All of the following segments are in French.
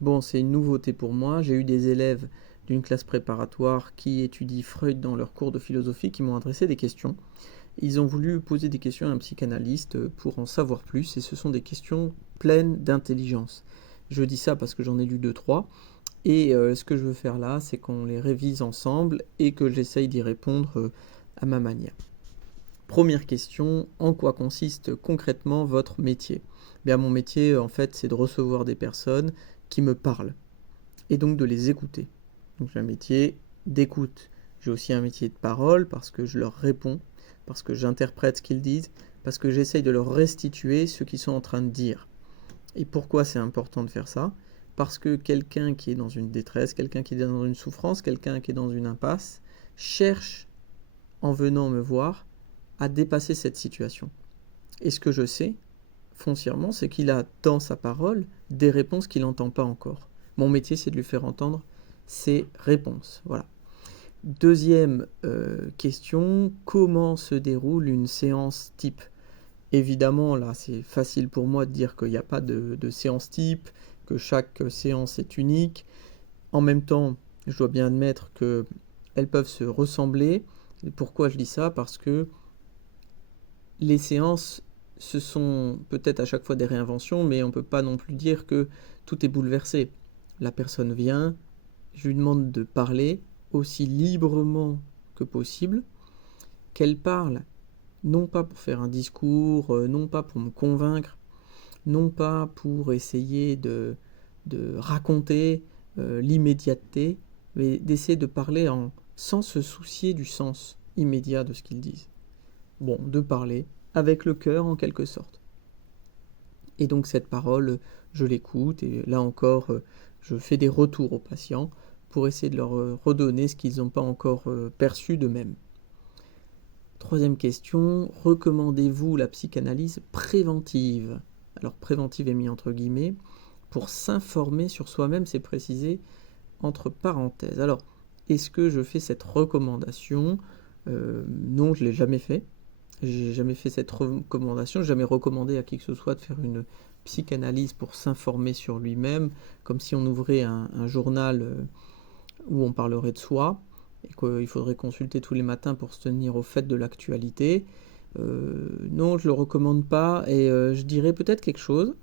Bon, c'est une nouveauté pour moi. J'ai eu des élèves d'une classe préparatoire qui étudient Freud dans leur cours de philosophie qui m'ont adressé des questions. Ils ont voulu poser des questions à un psychanalyste pour en savoir plus et ce sont des questions pleines d'intelligence. Je dis ça parce que j'en ai lu deux, trois. Et ce que je veux faire là, c'est qu'on les révise ensemble et que j'essaye d'y répondre à ma manière. Première question, en quoi consiste concrètement votre métier? Bien, mon métier, en fait, c'est de recevoir des personnes qui me parlent et donc de les écouter. Donc j'ai un métier d'écoute. J'ai aussi un métier de parole parce que je leur réponds, parce que j'interprète ce qu'ils disent, parce que j'essaye de leur restituer ce qu'ils sont en train de dire. Et pourquoi c'est important de faire ça? Parce que quelqu'un qui est dans une détresse, quelqu'un qui est dans une souffrance, quelqu'un qui est dans une impasse, cherche, en venant me voir, à dépasser cette situation. Et ce que je sais, foncièrement, c'est qu'il a dans sa parole des réponses qu'il n'entend pas encore. Mon métier, c'est de lui faire entendre ces réponses. Voilà. Deuxième question, comment se déroule une séance type? Évidemment, là, c'est facile pour moi de dire qu'il n'y a pas de séance type, que chaque séance est unique. En même temps, je dois bien admettre qu'elles peuvent se ressembler. Et pourquoi je dis ça? Parce que les séances, ce sont peut-être à chaque fois des réinventions, mais on ne peut pas non plus dire que tout est bouleversé. La personne vient, je lui demande de parler aussi librement que possible, qu'elle parle non pas pour faire un discours, non pas pour me convaincre, non pas pour essayer de raconter l'immédiateté, mais d'essayer de parler sans se soucier du sens immédiat de ce qu'ils disent. Bon, de parler avec le cœur en quelque sorte. Et donc cette parole, je l'écoute et là encore, je fais des retours aux patients pour essayer de leur redonner ce qu'ils n'ont pas encore perçu d'eux-mêmes. Troisième question, recommandez-vous la psychanalyse préventive? Alors préventive est mis entre guillemets, pour s'informer sur soi-même, c'est précisé entre parenthèses. Alors, est-ce que je fais cette recommandation? Non, je ne l'ai jamais fait. J'ai jamais fait cette recommandation, jamais recommandé à qui que ce soit de faire une psychanalyse pour s'informer sur lui-même, comme si on ouvrait un journal où on parlerait de soi, et qu'il faudrait consulter tous les matins pour se tenir au fait de l'actualité. Non, je ne le recommande pas, et je dirais peut-être quelque chose,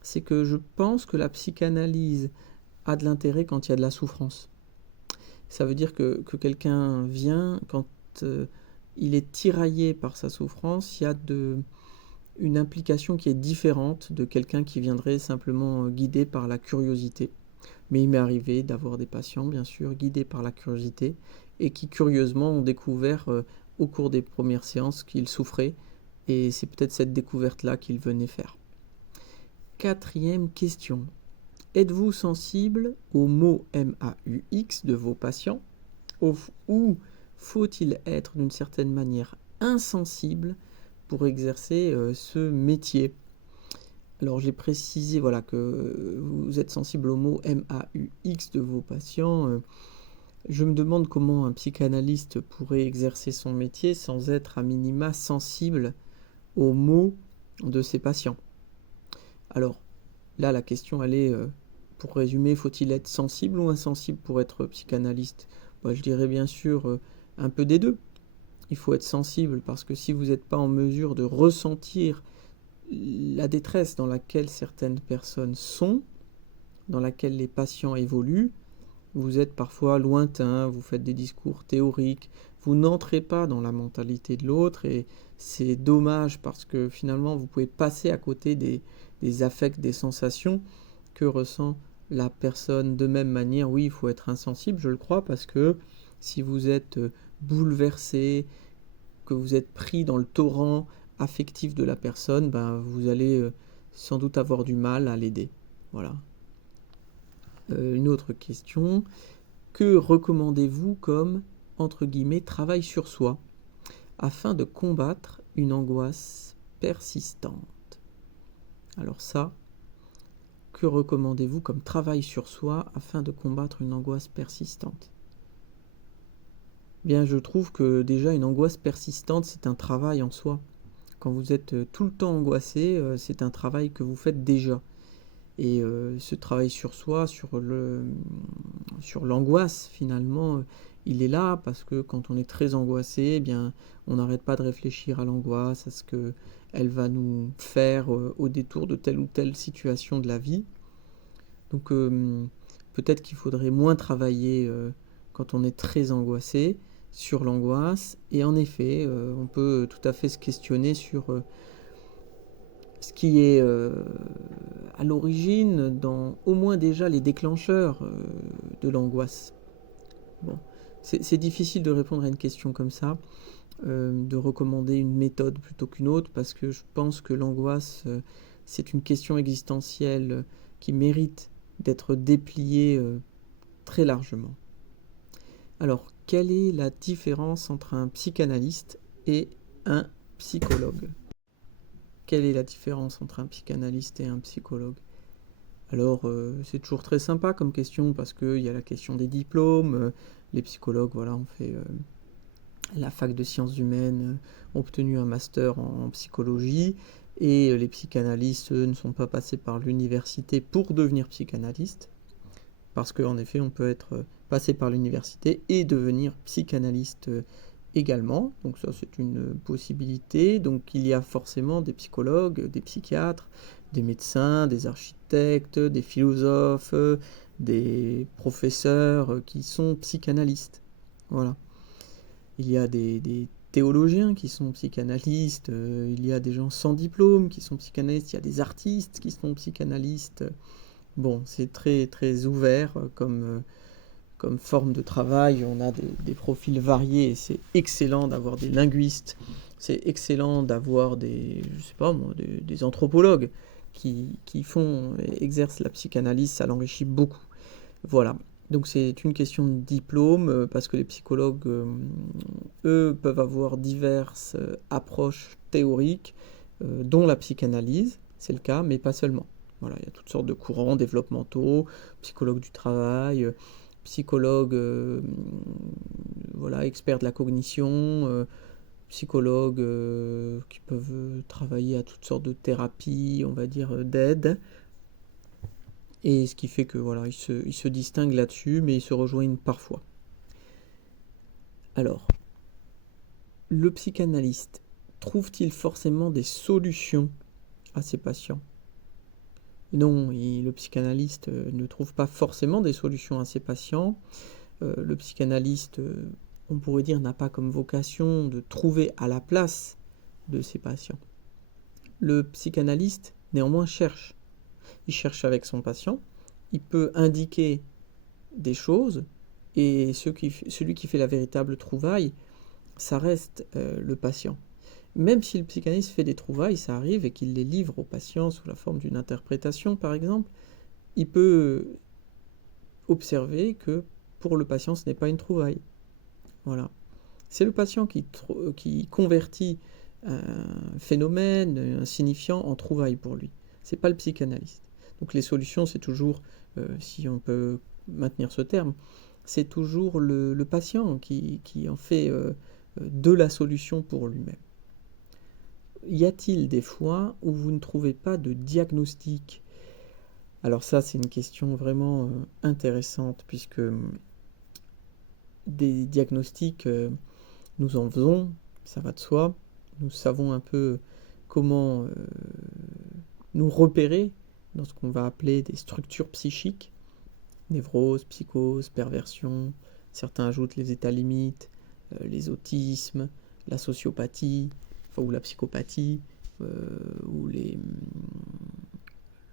c'est que je pense que la psychanalyse a de l'intérêt quand il y a de la souffrance. Ça veut dire que quelqu'un vient quand il est tiraillé par sa souffrance, il y a une implication qui est différente de quelqu'un qui viendrait simplement guidé par la curiosité. Mais il m'est arrivé d'avoir des patients, bien sûr, guidés par la curiosité et qui, curieusement, ont découvert au cours des premières séances qu'ils souffraient et c'est peut-être cette découverte-là qu'ils venaient faire. Quatrième question. Êtes-vous sensible aux mots MAUX de vos patients ou faut-il être d'une certaine manière insensible pour exercer ce métier? Alors j'ai précisé voilà, que vous êtes sensible aux mots MAUX de vos patients. Je me demande comment un psychanalyste pourrait exercer son métier sans être à minima sensible aux mots de ses patients. Alors là, la question elle est, pour résumer, faut-il être sensible ou insensible pour être psychanalyste? Je dirais bien sûr un peu des deux. Il faut être sensible parce que si vous n'êtes pas en mesure de ressentir la détresse dans laquelle certaines personnes sont, dans laquelle les patients évoluent, vous êtes parfois lointain, vous faites des discours théoriques, vous n'entrez pas dans la mentalité de l'autre et c'est dommage parce que finalement vous pouvez passer à côté des affects, des sensations que ressent la personne de même manière. Oui, il faut être insensible, je le crois, parce que si vous êtes bouleversé, que vous êtes pris dans le torrent affectif de la personne, vous allez sans doute avoir du mal à l'aider. Voilà. Une autre question. Que recommandez-vous comme, entre guillemets, travail sur soi afin de combattre une angoisse persistante? Alors ça, que recommandez-vous comme travail sur soi afin de combattre une angoisse persistante? Bien, je trouve que déjà une angoisse persistante, c'est un travail en soi. Quand vous êtes tout le temps angoissé, c'est un travail que vous faites déjà. Et ce travail sur soi, sur l'angoisse, finalement, il est là parce que quand on est très angoissé, eh bien, on n'arrête pas de réfléchir à l'angoisse, à ce qu'elle va nous faire au détour de telle ou telle situation de la vie. Donc peut-être qu'il faudrait moins travailler quand on est très angoissé sur l'angoisse. Et en effet, on peut tout à fait se questionner sur ce qui est à l'origine dans au moins déjà les déclencheurs de l'angoisse. Bon, c'est difficile de répondre à une question comme ça, de recommander une méthode plutôt qu'une autre, parce que je pense que l'angoisse, c'est une question existentielle qui mérite d'être dépliée très largement. Alors, quelle est la différence entre un psychanalyste et un psychologue ? Quelle est la différence entre un psychanalyste et un psychologue ? Alors, c'est toujours très sympa comme question parce qu'il y a la question des diplômes. Les psychologues, voilà, ont fait la fac de sciences humaines, ont obtenu un master en psychologie. Et les psychanalystes, eux, ne sont pas passés par l'université pour devenir psychanalyste. Parce qu'en effet, on peut être passé par l'université et devenir psychanalyste également. Donc ça, c'est une possibilité. Donc il y a forcément des psychologues, des psychiatres, des médecins, des architectes, des philosophes, des professeurs qui sont psychanalystes. Voilà. Il y a des théologiens qui sont psychanalystes, il y a des gens sans diplôme qui sont psychanalystes, il y a des artistes qui sont psychanalystes. Bon, c'est très très ouvert comme forme de travail. On a des profils variés et c'est excellent d'avoir des linguistes, c'est excellent d'avoir des anthropologues qui exercent la psychanalyse, ça l'enrichit beaucoup. Voilà. Donc c'est une question de diplôme parce que les psychologues, eux, peuvent avoir diverses approches théoriques, dont la psychanalyse, c'est le cas, mais pas seulement. Voilà, il y a toutes sortes de courants développementaux, psychologue du travail, psychologue voilà, expert de la cognition, psychologues qui peuvent travailler à toutes sortes de thérapies, on va dire, d'aide. Et ce qui fait que voilà, ils se distinguent là-dessus, mais ils se rejoignent parfois. Alors, le psychanalyste trouve-t-il forcément des solutions à ses patients ? Non, le psychanalyste ne trouve pas forcément des solutions à ses patients. Le psychanalyste, on pourrait dire, n'a pas comme vocation de trouver à la place de ses patients. Le psychanalyste, néanmoins, cherche. Il cherche avec son patient, il peut indiquer des choses, et celui qui fait la véritable trouvaille, ça reste le patient. Même si le psychanalyste fait des trouvailles, ça arrive, et qu'il les livre au patient sous la forme d'une interprétation, par exemple, il peut observer que pour le patient, ce n'est pas une trouvaille. Voilà. C'est le patient qui convertit un phénomène, un signifiant en trouvaille pour lui. C'est pas le psychanalyste. Donc les solutions, c'est toujours, si on peut maintenir ce terme, c'est toujours le patient qui en fait de la solution pour lui-même. Y a-t-il des fois où vous ne trouvez pas de diagnostic ? Alors ça, c'est une question vraiment intéressante, puisque des diagnostics, nous en faisons, ça va de soi. Nous savons un peu comment nous repérer dans ce qu'on va appeler des structures psychiques, névrose, psychose, perversion. Certains ajoutent les états limites, les autismes, la sociopathie, ou la psychopathie, ou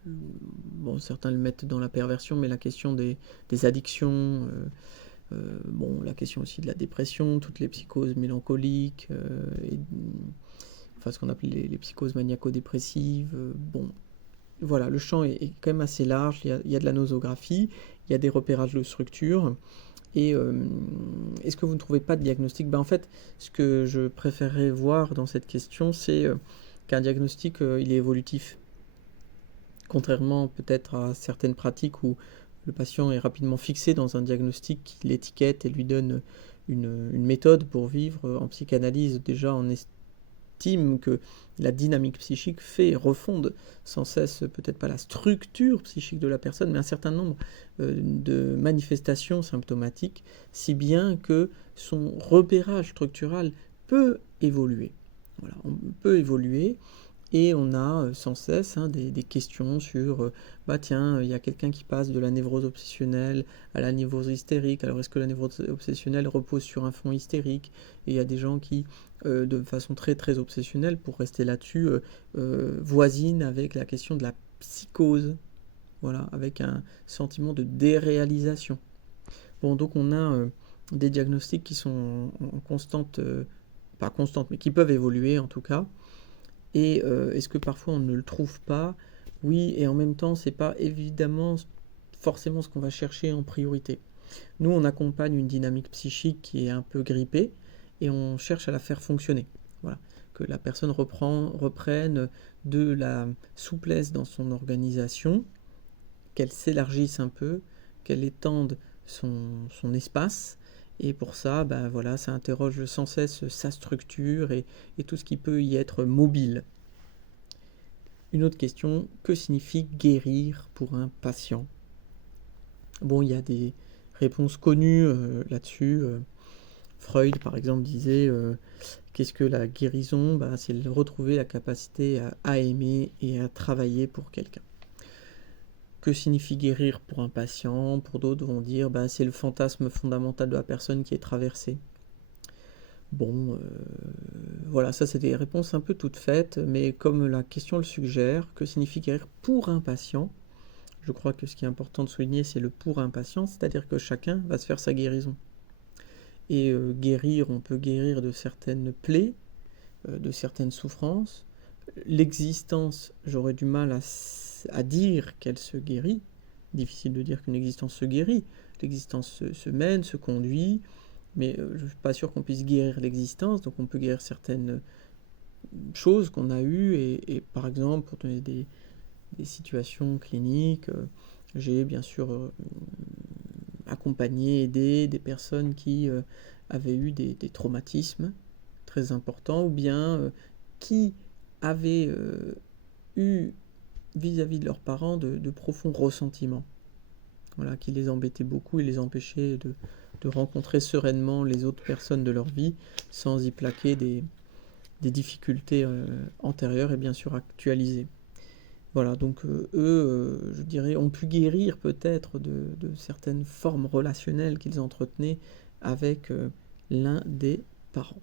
bon, certains le mettent dans la perversion, mais la question des addictions, la question aussi de la dépression, toutes les psychoses mélancoliques, ce qu'on appelle les psychoses maniaco-dépressives. Bon, voilà, le champ est quand même assez large. Il y a de la nosographie, il y a des repérages de structures. Et est-ce que vous ne trouvez pas de diagnostic ? En fait, ce que je préférerais voir dans cette question, c'est qu'un diagnostic, il est évolutif. Contrairement peut-être à certaines pratiques où le patient est rapidement fixé dans un diagnostic qui l'étiquette et lui donne une méthode pour vivre. En psychanalyse, déjà, on estime estime que la dynamique psychique refonde sans cesse, peut-être pas la structure psychique de la personne, mais un certain nombre de manifestations symptomatiques, si bien que son repérage structural peut évoluer. Voilà, on peut évoluer. Et on a sans cesse des questions sur, tiens, il y a quelqu'un qui passe de la névrose obsessionnelle à la névrose hystérique, alors est-ce que la névrose obsessionnelle repose sur un fond hystérique? Et il y a des gens qui, de façon très très obsessionnelle, pour rester là-dessus, voisinent avec la question de la psychose, voilà, avec un sentiment de déréalisation. Bon, donc on a des diagnostics qui sont en constante, pas constante, mais qui peuvent évoluer en tout cas. Et est-ce que parfois on ne le trouve pas? Oui, et en même temps, c'est pas évidemment forcément ce qu'on va chercher en priorité. Nous, on accompagne une dynamique psychique qui est un peu grippée et on cherche à la faire fonctionner. Voilà, que la personne reprenne de la souplesse dans son organisation, qu'elle s'élargisse un peu, qu'elle étende son espace. Et pour ça, voilà, ça interroge sans cesse sa structure et tout ce qui peut y être mobile. Une autre question, que signifie guérir pour un patient? Bon, il y a des réponses connues là-dessus. Freud, par exemple, disait qu'est-ce que la guérison? C'est de retrouver la capacité à aimer et à travailler pour quelqu'un. Que signifie guérir pour un patient? Pour d'autres vont dire c'est le fantasme fondamental de la personne qui est traversé. Bon, voilà, ça c'est des réponses un peu toutes faites, mais comme la question le suggère, que signifie guérir pour un patient? Je crois que ce qui est important de souligner, c'est le pour un patient, c'est-à-dire que chacun va se faire sa guérison. Et guérir, on peut guérir de certaines plaies, de certaines souffrances. L'existence, j'aurais du mal à dire qu'elle se guérit. Difficile de dire qu'une existence se guérit. L'existence se mène, se conduit, mais je ne suis pas sûr qu'on puisse guérir l'existence, donc on peut guérir certaines choses qu'on a eues, et par exemple, pour donner des situations cliniques, j'ai bien sûr accompagné, aidé des personnes qui avaient eu des traumatismes très importants, ou bien qui avaient eu vis-à-vis de leurs parents de profonds ressentiments, voilà, qui les embêtaient beaucoup et les empêchaient de rencontrer sereinement les autres personnes de leur vie sans y plaquer des difficultés antérieures et bien sûr actualisées. Voilà, donc eux, je dirais, ont pu guérir peut-être de certaines formes relationnelles qu'ils entretenaient avec l'un des parents.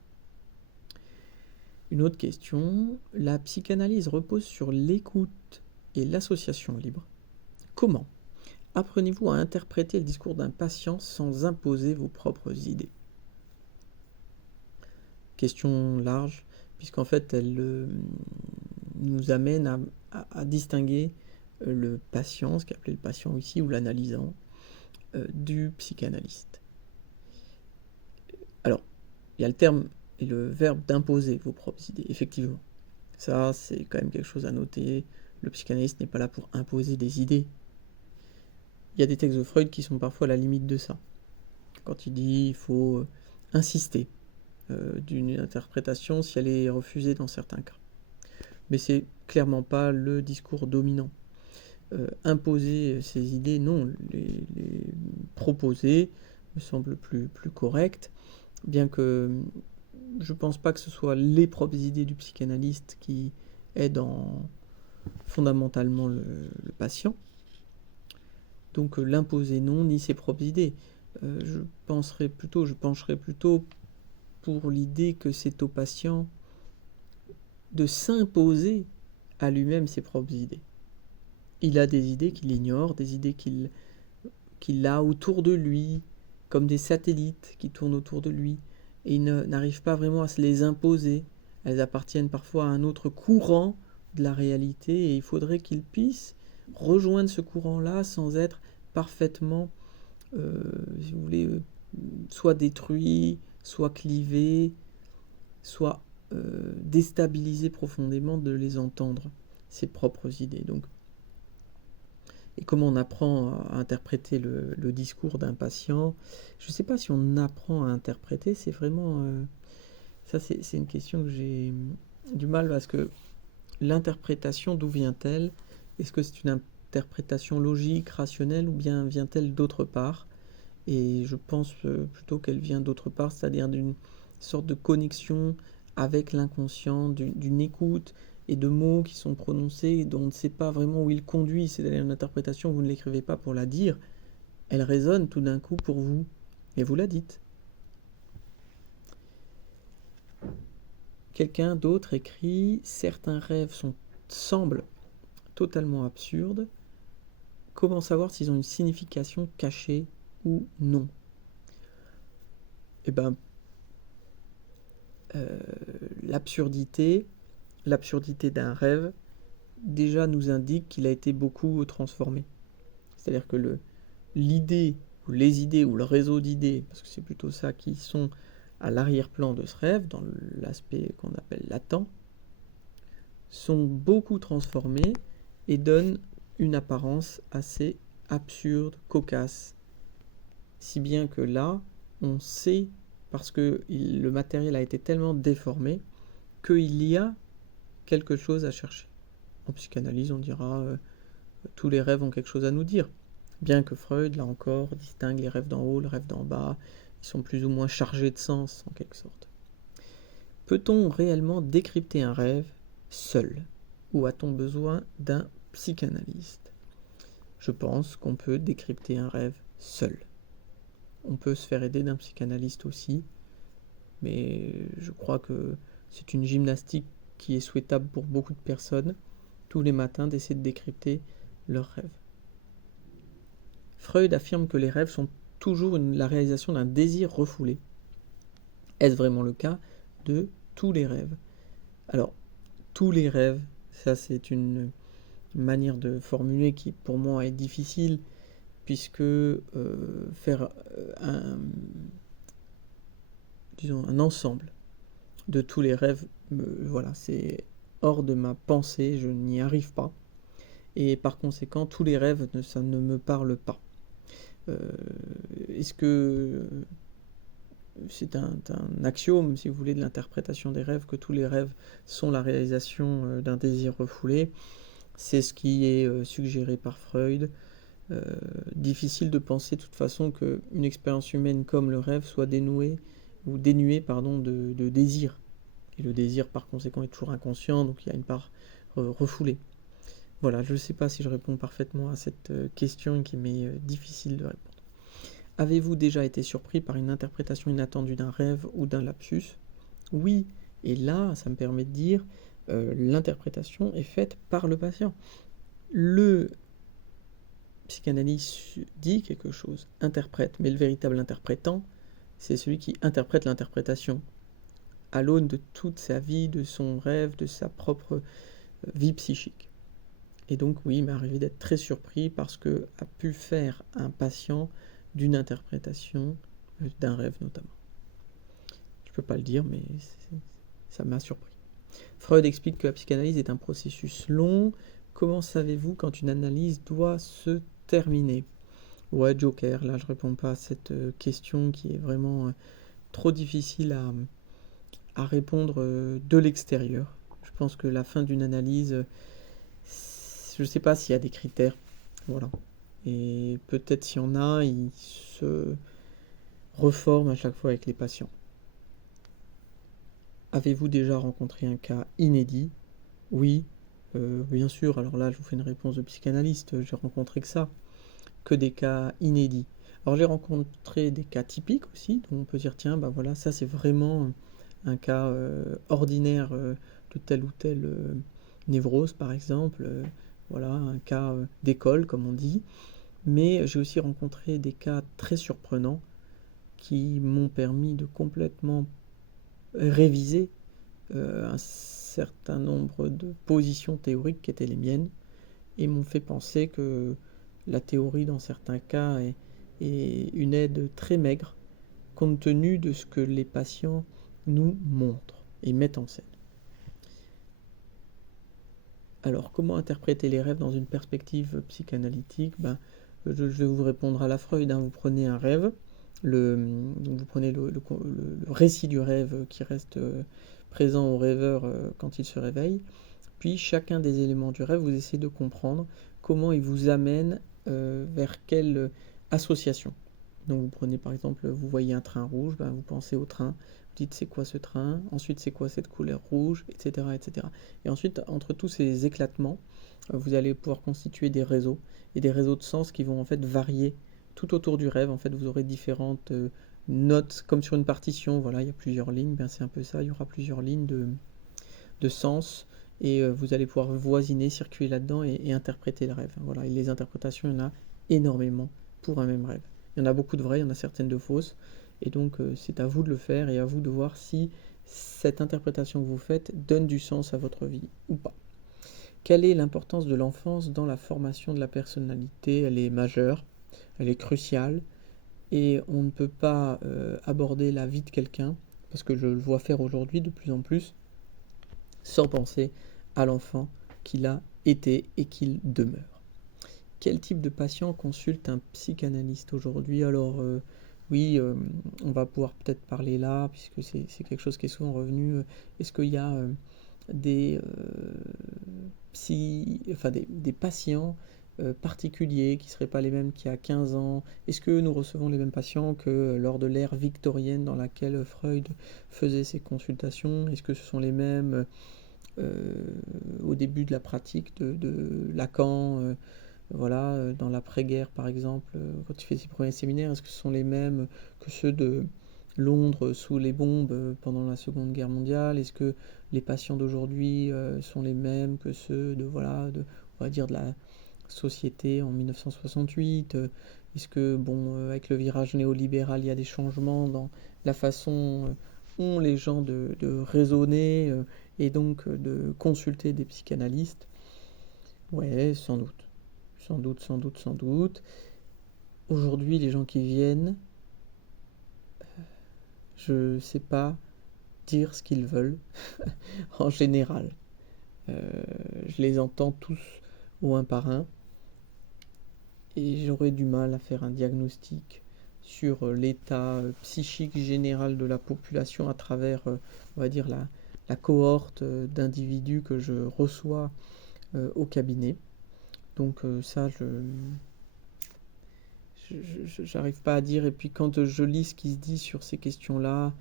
Une autre question, la psychanalyse repose sur l'écoute et l'association libre. Comment apprenez-vous à interpréter le discours d'un patient sans imposer vos propres idées? Question large, puisqu'en fait elle nous amène à distinguer le patient, ce qu'appelait le patient ici, ou l'analysant, du psychanalyste. Alors, il y a le terme et le verbe d'imposer vos propres idées, effectivement. Ça, c'est quand même quelque chose à noter. Le psychanalyste n'est pas là pour imposer des idées. Il y a des textes de Freud qui sont parfois à la limite de ça. Quand il dit qu'il faut insister d'une interprétation si elle est refusée dans certains cas. Mais c'est clairement pas le discours dominant. Imposer ces idées, non, les proposer me semble plus correct, bien que je pense pas que ce soit les propres idées du psychanalyste qui aident fondamentalement le patient. Donc l'imposer non, ni ses propres idées. Je pencherais plutôt pour l'idée que c'est au patient de s'imposer à lui-même ses propres idées. Il a des idées qu'il ignore, des idées qu'il a autour de lui, comme des satellites qui tournent autour de lui, et il n'arrive pas vraiment à se les imposer. Elles appartiennent parfois à un autre courant de la réalité, et il faudrait qu'il puisse rejoindre ce courant-là sans être parfaitement, si vous voulez, soit détruit, soit clivé, soit déstabilisé profondément de les entendre, ses propres idées. Donc, et comment on apprend à interpréter le discours d'un patient? Je ne sais pas si on apprend à interpréter, c'est vraiment... ça, c'est une question que du mal parce que l'interprétation, d'où vient-elle? Est-ce que c'est une interprétation logique, rationnelle, ou bien vient-elle d'autre part? Et je pense plutôt qu'elle vient d'autre part, c'est-à-dire d'une sorte de connexion avec l'inconscient, d'une écoute et de mots qui sont prononcés dont on ne sait pas vraiment où ils conduisent. C'est-à-dire une interprétation, vous ne l'écrivez pas pour la dire, elle résonne tout d'un coup pour vous, et vous la dites. Quelqu'un d'autre écrit « Certains rêves semblent totalement absurdes. Comment savoir s'ils ont une signification cachée ou non ?» Eh bien, l'absurdité d'un rêve déjà nous indique qu'il a été beaucoup transformé. C'est-à-dire que l'idée, ou les idées, ou le réseau d'idées, parce que c'est plutôt ça qui sont à l'arrière-plan de ce rêve, dans l'aspect qu'on appelle latent, sont beaucoup transformés et donnent une apparence assez absurde, cocasse. Si bien que là, on sait, parce que le matériel a été tellement déformé, qu'il y a quelque chose à chercher. En psychanalyse, on dira tous les rêves ont quelque chose à nous dire. Bien que Freud, là encore, distingue les rêves d'en haut, les rêves d'en bas, ils sont plus ou moins chargés de sens, en quelque sorte. Peut-on réellement décrypter un rêve seul? Ou a-t-on besoin d'un psychanalyste? Je pense qu'on peut décrypter un rêve seul. On peut se faire aider d'un psychanalyste aussi, mais je crois que c'est une gymnastique qui est souhaitable pour beaucoup de personnes, tous les matins d'essayer de décrypter leurs rêves. Freud affirme que les rêves sont toujours la réalisation d'un désir refoulé. Est-ce vraiment le cas de tous les rêves? Alors, tous les rêves, ça c'est une manière de formuler qui pour moi est difficile, puisque faire un ensemble de tous les rêves, voilà, c'est hors de ma pensée, je n'y arrive pas. Et par conséquent, tous les rêves, ça ne me parle pas. Est-ce que c'est un axiome, si vous voulez, de l'interprétation des rêves, que tous les rêves sont la réalisation d'un désir refoulé? C'est ce qui est suggéré par Freud. Difficile de penser de toute façon qu'une expérience humaine comme le rêve soit dénuée de désir. Et le désir, par conséquent, est toujours inconscient, donc il y a une part refoulée. Voilà, je ne sais pas si je réponds parfaitement à cette question qui m'est difficile de répondre. Avez-vous déjà été surpris par une interprétation inattendue d'un rêve ou d'un lapsus? Oui, et là, ça me permet de dire, l'interprétation est faite par le patient. Le psychanalyste dit quelque chose, interprète, mais le véritable interprétant, c'est celui qui interprète l'interprétation, à l'aune de toute sa vie, de son rêve, de sa propre vie psychique. Et donc oui, il m'est arrivé d'être très surpris parce que a pu faire un patient d'une interprétation d'un rêve notamment. Je ne peux pas le dire, mais ça m'a surpris. Freud explique que la psychanalyse est un processus long. Comment savez-vous quand une analyse doit se terminer? Ouais, Joker, là je réponds pas à cette question qui est vraiment trop difficile à répondre de l'extérieur. Je pense que la fin d'une analyse, je ne sais pas s'il y a des critères. Voilà. Et peut-être s'il y en a, ils se reforment à chaque fois avec les patients. Avez-vous déjà rencontré un cas inédit? Oui, bien sûr. Alors là, je vous fais une réponse de psychanalyste. J'ai rencontré que des cas inédits. Alors j'ai rencontré des cas typiques aussi, dont on peut dire tiens, bah voilà, ça c'est vraiment un cas ordinaire de telle ou telle névrose par exemple. Voilà, un cas d'école comme on dit. Mais j'ai aussi rencontré des cas très surprenants qui m'ont permis de complètement réviser un certain nombre de positions théoriques qui étaient les miennes et m'ont fait penser que la théorie dans certains cas est une aide très maigre compte tenu de ce que les patients nous montrent et mettent en scène. Alors, comment interpréter les rêves dans une perspective psychanalytique? Je vais vous répondre à la Freud. Vous prenez un rêve, vous prenez le récit du rêve qui reste présent au rêveur quand il se réveille. Puis chacun des éléments du rêve, vous essayez de comprendre comment il vous amène vers quelle association. Donc vous prenez par exemple, vous voyez un train rouge, ben vous pensez au train, vous dites c'est quoi ce train, ensuite c'est quoi cette couleur rouge, etc., etc. Et ensuite, entre tous ces éclatements, vous allez pouvoir constituer des réseaux, et des réseaux de sens qui vont en fait varier tout autour du rêve. En fait, vous aurez différentes notes, comme sur une partition, voilà, il y a plusieurs lignes, ben c'est un peu ça, il y aura plusieurs lignes de sens, et vous allez pouvoir voisiner, circuler là-dedans et interpréter le rêve. Voilà, et les interprétations, il y en a énormément pour un même rêve. Il y en a beaucoup de vraies, il y en a certaines de fausses, et donc c'est à vous de le faire et à vous de voir si cette interprétation que vous faites donne du sens à votre vie ou pas. Quelle est l'importance de l'enfance dans la formation de la personnalité? Elle est majeure, elle est cruciale, et on ne peut pas aborder la vie de quelqu'un, parce que je le vois faire aujourd'hui de plus en plus, sans penser à l'enfant qu'il a été et qu'il demeure. Quel type de patient consulte un psychanalyste aujourd'hui? Alors oui, on va pouvoir peut-être parler là, puisque c'est quelque chose qui est souvent revenu. Est-ce qu'il y a des, des patients particuliers qui ne seraient pas les mêmes qu'il y a 15 ans? Est-ce que nous recevons les mêmes patients que lors de l'ère victorienne dans laquelle Freud faisait ses consultations? Est-ce que ce sont les mêmes au début de la pratique de Lacan, voilà, dans l'après-guerre par exemple, quand il fait ses premiers séminaires, est-ce que ce sont les mêmes que ceux de Londres sous les bombes pendant la Seconde Guerre mondiale? Est-ce que les patients d'aujourd'hui sont les mêmes que ceux de, voilà, on va dire de la société en 1968? Est-ce que, bon, avec le virage néolibéral, il y a des changements dans la façon ont les gens de raisonner et donc de consulter des psychanalystes? Ouais, sans doute. Sans doute, sans doute, sans doute. Aujourd'hui, les gens qui viennent, je sais pas dire ce qu'ils veulent en général. Je les entends tous au un par un et j'aurais du mal à faire un diagnostic sur l'état psychique général de la population à travers, on va dire, la cohorte d'individus que je reçois au cabinet. Donc ça, j'arrive pas à dire. Et puis quand je lis ce qui se dit sur ces questions-là,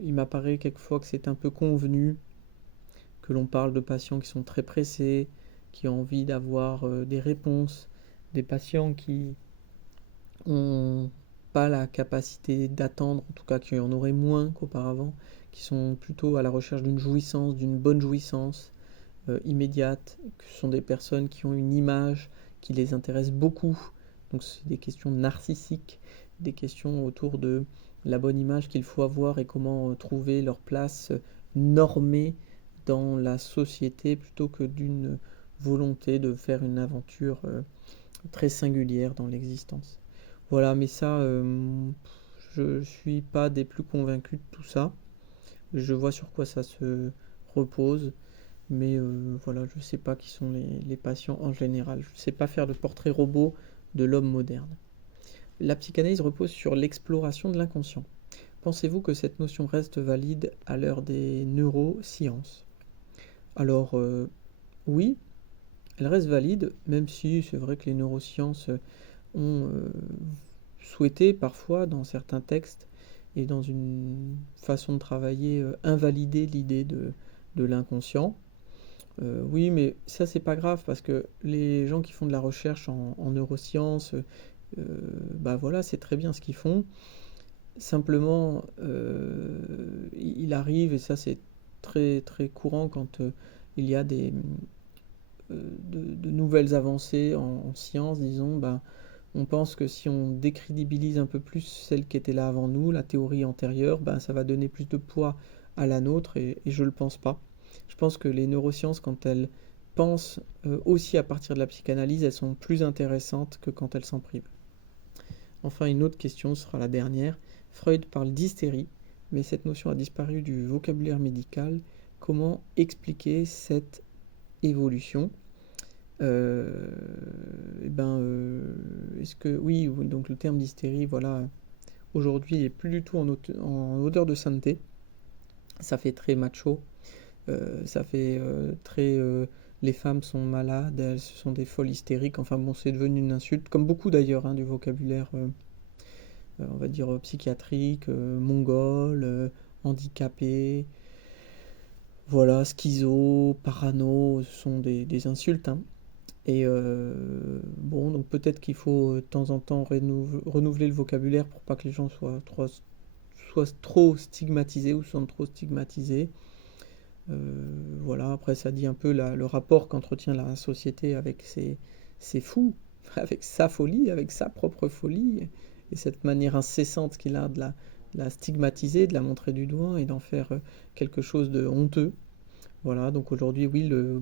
il m'apparaît quelquefois que c'est un peu convenu, que l'on parle de patients qui sont très pressés, qui ont envie d'avoir des réponses, des patients qui ont pas la capacité d'attendre, en tout cas qui en auraient moins qu'auparavant, qui sont plutôt à la recherche d'une jouissance, d'une bonne jouissance immédiate, que ce sont des personnes qui ont une image qui les intéresse beaucoup. Donc c'est des questions narcissiques, des questions autour de la bonne image qu'il faut avoir et comment trouver leur place normée dans la société plutôt que d'une volonté de faire une aventure très singulière dans l'existence. Voilà, mais ça, je suis pas des plus convaincus de tout ça. Je vois sur quoi ça se repose, mais voilà, je sais pas qui sont les patients en général. Je sais pas faire le portrait robot de l'homme moderne. La psychanalyse repose sur l'exploration de l'inconscient. Pensez-vous que cette notion reste valide à l'heure des neurosciences? Alors, oui, elle reste valide, même si c'est vrai que les neurosciences ont souhaité parfois, dans certains textes et dans une façon de travailler, invalider l'idée de l'inconscient. Oui, mais ça, c'est pas grave parce que les gens qui font de la recherche en neurosciences, bah voilà, c'est très bien ce qu'ils font. Simplement, il arrive, et ça c'est très très courant quand il y a de nouvelles avancées en sciences, disons, bah, on pense que si on décrédibilise un peu plus celle qui était là avant nous, la théorie antérieure, ben, ça va donner plus de poids à la nôtre, et je ne le pense pas. Je pense que les neurosciences, quand elles pensent aussi à partir de la psychanalyse, elles sont plus intéressantes que quand elles s'en privent. Enfin, une autre question sera la dernière. Freud parle d'hystérie, mais cette notion a disparu du vocabulaire médical. Comment expliquer cette évolution? Est-ce que oui, donc le terme d'hystérie, voilà, aujourd'hui, il n'est plus du tout en odeur de sainteté. Ça fait très macho, ça fait très les femmes sont malades, elles sont des folles hystériques. Enfin bon, c'est devenu une insulte, comme beaucoup d'ailleurs, hein, du vocabulaire, on va dire psychiatrique, mongol, handicapé, voilà, schizo, parano, ce sont des insultes, hein. Et bon, donc peut-être qu'il faut de temps en temps renouveler le vocabulaire pour pas que les gens soient trop stigmatisés ou se sentent trop stigmatisés. Voilà, après ça dit un peu le rapport qu'entretient la société avec ses fous, avec sa folie, avec sa propre folie, et cette manière incessante qu'il a de la stigmatiser, de la montrer du doigt et d'en faire quelque chose de honteux. Voilà, donc aujourd'hui, oui, le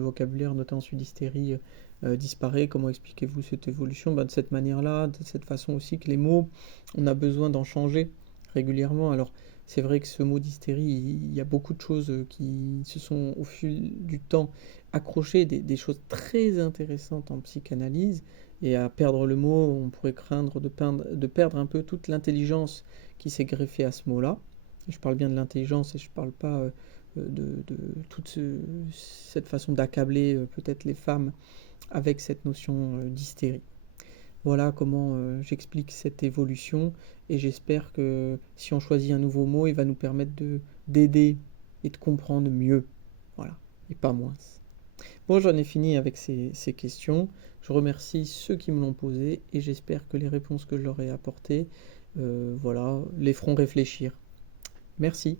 vocabulaire, notamment celui d'hystérie, disparaît. Comment expliquez-vous cette évolution? Ben, de cette manière-là, de cette façon aussi que les mots, on a besoin d'en changer régulièrement. Alors, c'est vrai que ce mot d'hystérie, il y a beaucoup de choses qui se sont au fil du temps accrochées, des choses très intéressantes en psychanalyse. Et à perdre le mot, on pourrait craindre de perdre un peu toute l'intelligence qui s'est greffée à ce mot-là. Je parle bien de l'intelligence et je ne parle pas de toute cette façon d'accabler peut-être les femmes avec cette notion d'hystérie. Voilà comment j'explique cette évolution et j'espère que si on choisit un nouveau mot, il va nous permettre d'aider et de comprendre mieux. Voilà, et pas moins. Bon, j'en ai fini avec ces questions. Je remercie ceux qui me l'ont posé et j'espère que les réponses que je leur ai apportées, voilà, les feront réfléchir. Merci.